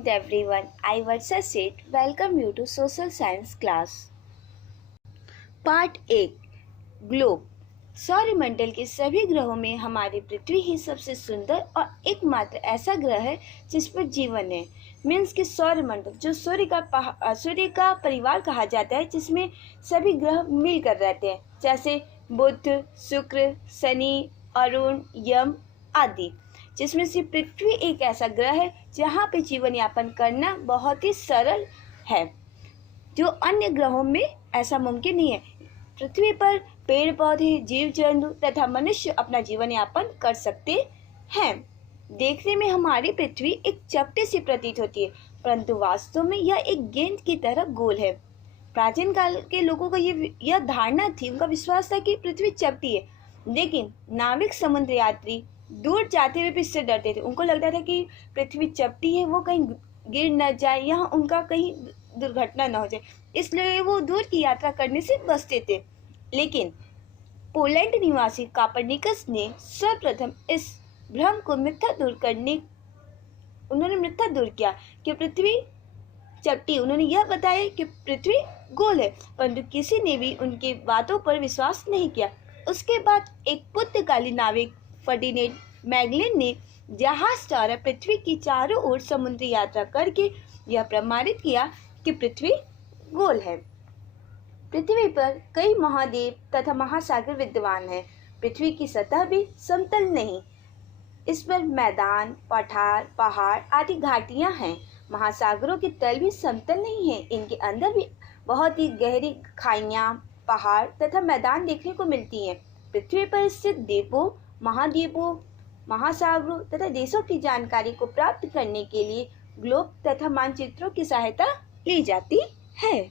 morning to everyone. I Varsha Seth welcome you to social science class. Part 1 globe. सौरमंडल के सभी ग्रहों में हमारी पृथ्वी ही सबसे सुंदर और एकमात्र ऐसा ग्रह है जिस पर जीवन है। मीन्स कि सौरमंडल जो सूर्य का परिवार कहा जाता है, जिसमें सभी ग्रह मिलकर रहते हैं, जैसे बुध, शुक्र, शनि, अरुण, यम आदि। जिसमें से पृथ्वी एक ऐसा ग्रह है जहाँ पे जीवन यापन करना बहुत ही सरल है, जो अन्य ग्रहों में ऐसा मुमकिन नहीं है। पृथ्वी पर पेड़ पौधे, जीव जंतु तथा मनुष्य अपना जीवन यापन कर सकते हैं। देखने में हमारी पृथ्वी एक चपटे सी प्रतीत होती है, परंतु वास्तव में यह एक गेंद की तरह गोल है। प्राचीन काल के लोगों को यह धारणा थी, उनका विश्वास था कि पृथ्वी चपटी है, लेकिन नाविक समुद्र यात्री दूर जाते हुए भी इससे डरते थे। उनको लगता था कि पृथ्वी चपटी है, वो कहीं गिर न जाए, यहाँ उनका कहीं दुर्घटना न हो जाए, इसलिए वो दूर की यात्रा करने से बचते थे। लेकिन पोलैंड निवासी कोपरनिकस ने सर्वप्रथम इस भ्रम को मिथ्या दूर किया कि पृथ्वी चपटी। उन्होंने यह बताया कि पृथ्वी गोल है, परंतु किसी ने भी उनकी बातों पर विश्वास नहीं किया। उसके बाद एक पुर्तगाली नाविक फर्डिनेंड मैगेलन ने जहाज द्वारा पृथ्वी की चारों ओर समुद्री यात्रा करके यह प्रमाणित किया कि पृथ्वी गोल है। पृथ्वी पर कई महाद्वीप तथा महासागर विद्यमान हैं। पृथ्वी की सतह भी समतल नहीं, इस पर मैदान, पहाड़ आदि घाटियां हैं। महासागरों के तल भी समतल नहीं है, इनके अंदर भी बहुत ही गहरी खाइयां, पहाड़ तथा मैदान देखने को मिलती हैं। पृथ्वी पर स्थित द्वीपों, महाद्वीपों, महासागरों तथा देशों की जानकारी को प्राप्त करने के लिए ग्लोब तथा मानचित्रों की सहायता ली जाती है।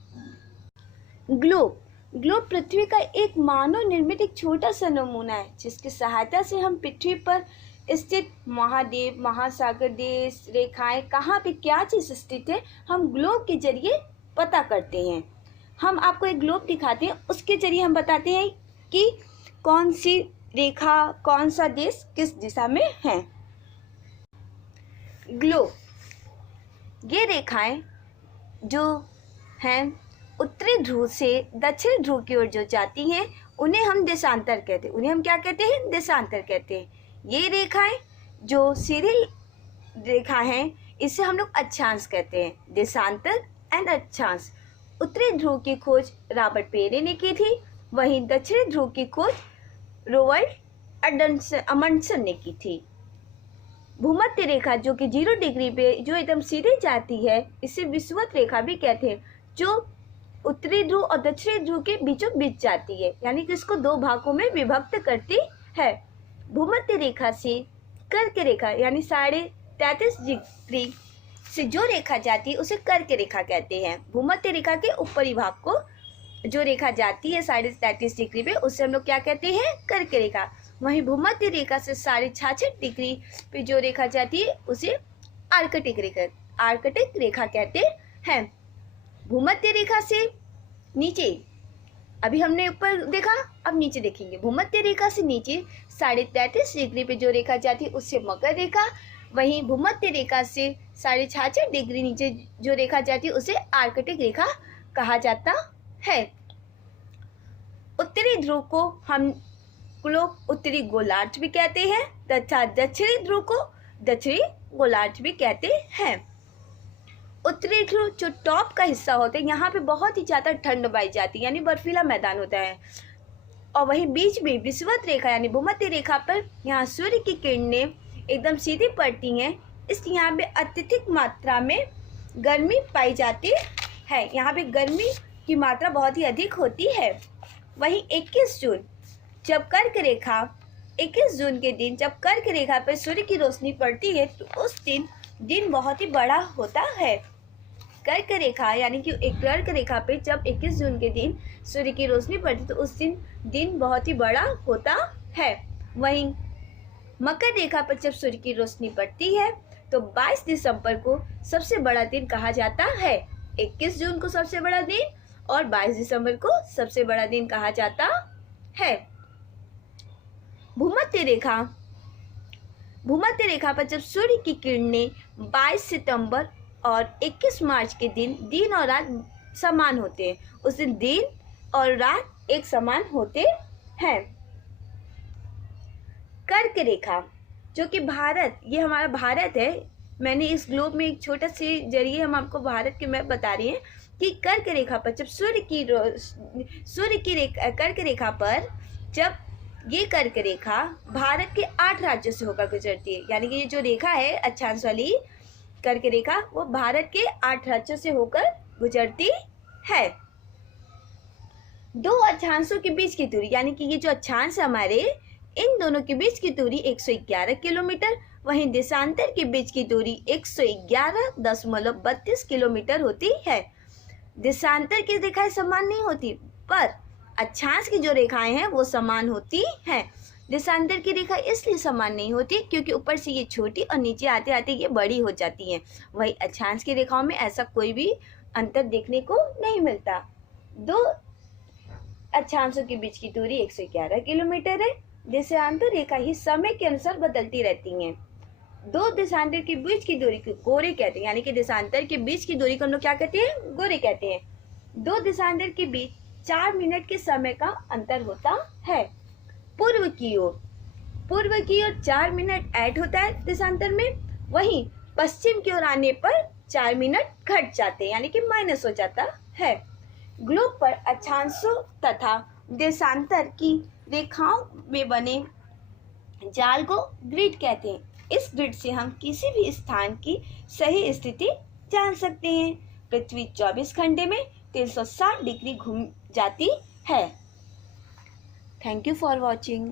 ग्लोब पृथ्वी का एक मानव निर्मित एक छोटा सा नमूना है, जिसकी सहायता से हम पृथ्वी पर स्थित महाद्वीप, महासागर, देश, रेखाएं, कहाँ पे क्या चीज स्थित है, हम ग्लोब के जरिए पता करते हैं। हम आपको एक ग्लोब दिखाते हैं, उसके जरिए हम बताते हैं कि कौन सी रेखा, कौन सा देश किस दिशा में है। ग्लोब, ये रेखाएं जो हैं उत्तरी ध्रुव से दक्षिण ध्रुव की ओर जो जाती हैं, उन्हें हम देशांतर कहते हैं। उन्हें हम क्या कहते हैं? देशांतर कहते हैं। ये रेखाएं जो सीधी रेखा हैं, इसे हम लोग अक्षांश कहते हैं। देशांतर एंड अक्षांश। उत्तरी ध्रुव की खोज रॉबर्ट पेरे ने की थी, वहीं दक्षिणी ध्रुव की खोज रोवाल्ड अमंडसन ने की थी। भूमध्य रेखा जो कि 0 डिग्री पे जो एकदम सीधे जाती है, इसे विषुवत रेखा भी कहते हैं, जो उत्तरी ध्रुव और दक्षिणी ध्रुव के बीचों बीच जाती है, यानी कि इसको 2 भागों में विभक्त करती है। भूमध्य रेखा से कर्क रेखा यानी 33.5 डिग्री से जो रेखा जाती है उसे कर्क रेखा कहते हैं। भूमध्य रेखा के ऊपरी भाग को जो रेखा जाती है 33.5 डिग्री पे, उसे हम लोग क्या कहते हैं? कर्क रेखा। वहीं भूमध्य रेखा से 66.5 डिग्री पे जो रेखा जाती है उसे आर्कटिक रेखा कहते हैं। भूमध्य रेखा से नीचे, अभी हमने ऊपर देखा, अब नीचे देखेंगे। भूमध्य रेखा से नीचे 33.5 डिग्री पे जो रेखा जाती है उससे मकर रेखा। वहीं भूमध्य रेखा से 66.5 डिग्री नीचे जो रेखा जाती है उसे आर्कटिक रेखा कहा जाता है। उत्तरी ध्रुव को हम लोग उत्तरी गोलार्ध भी कहते हैं तथा दक्षिणी ध्रुव को दक्षिणी गोलार्ध भी कहते हैं। उत्तरी ध्रुव जो टॉप का हिस्सा होता है, यहाँ पे बहुत ही ज़्यादा ठंड पाई जाती है, यानी बर्फीला मैदान होता है। और वहीं बीच में विषुवत रेखा यानी भूमध्य रेखा पर यहाँ सूर्य की किरणें एकदम सीधी पड़ती हैं, इसलिए यहाँ पे अत्यधिक मात्रा में गर्मी पाई जाती है। यहाँ पे गर्मी की मात्रा बहुत ही अधिक होती है। वहीं 21 जून के दिन जब कर्क रेखा पर सूर्य की रोशनी पड़ती है, तो उस दिन बहुत ही बड़ा होता है। कर्क रेखा यानी कि एक कर्क रेखा पे जब 21 जून के दिन सूर्य की रोशनी पड़ती है, तो उस दिन बहुत ही बड़ा होता है। वहीं मकर रेखा पर जब सूर्य की रोशनी पड़ती है, तो 22 दिसंबर को सबसे बड़ा दिन कहा जाता है। 21 जून को सबसे बड़ा दिन और 22 दिसंबर को सबसे बड़ा दिन कहा जाता है। भूमध्य रेखा पर जब सूर्य की किरणें 22 सितंबर और 21 मार्च के दिन और रात समान होते हैं। उस दिन और रात एक समान होते हैं। कर्क रेखा, जो कि भारत, ये हमारा भारत है। मैंने इस ग्लोब में एक छोटा से जरिए हम आपको भारत के मैप बता रही हैं कि कर्क रेखा पर जब कर्क रेखा पर जब ये कर्क रेखा भारत के 8 राज्यों से होकर गुजरती है, यानी कि ये जो रेखा है अक्षांश वाली कर्क रेखा, वो भारत के 8 राज्यों से होकर गुजरती है। दो अक्षांशों के बीच की दूरी, यानी कि ये जो अक्षांश है हमारे, इन दोनों के बीच की दूरी 111 किलोमीटर, वहीं देशांतर के बीच की दूरी 111.32 किलोमीटर होती है। देशांतर की रेखाएं समान नहीं होती, पर अक्षांश की जो रेखाएं हैं वो समान होती हैं। देशांतर की रेखा इसलिए समान नहीं होती क्योंकि ऊपर से ये छोटी और नीचे आते आते ये बड़ी हो जाती हैं। वही अक्षांश की रेखाओं में ऐसा कोई भी अंतर देखने को नहीं मिलता। दो अक्षांशों के बीच की दूरी 111 किलोमीटर है। देशांतर रेखा ही समय के अनुसार बदलती रहती हैं। दो देशांतर के बीच की दूरी को गोरे कहते हैं, यानी कि देशांतर के बीच की दूरी को हम लोग क्या कहते हैं? गोरे कहते हैं। दो देशांतर के बीच 4 मिनट के समय का अंतर होता है। पूर्व की ओर 4 मिनट ऐड होता है देशांतर में, वहीं पश्चिम की ओर आने पर 4 मिनट घट जाते हैं, यानी कि माइनस हो जाता है। ग्लोब पर अक्षांशों तथा देशांतर की रेखाओं में बने जाल को ग्रिड कहते हैं। इस ग्रिड से हम किसी भी स्थान की सही स्थिति जान सकते हैं। पृथ्वी 24 घंटे में 360 डिग्री घूम जाती है। Thank you for watching.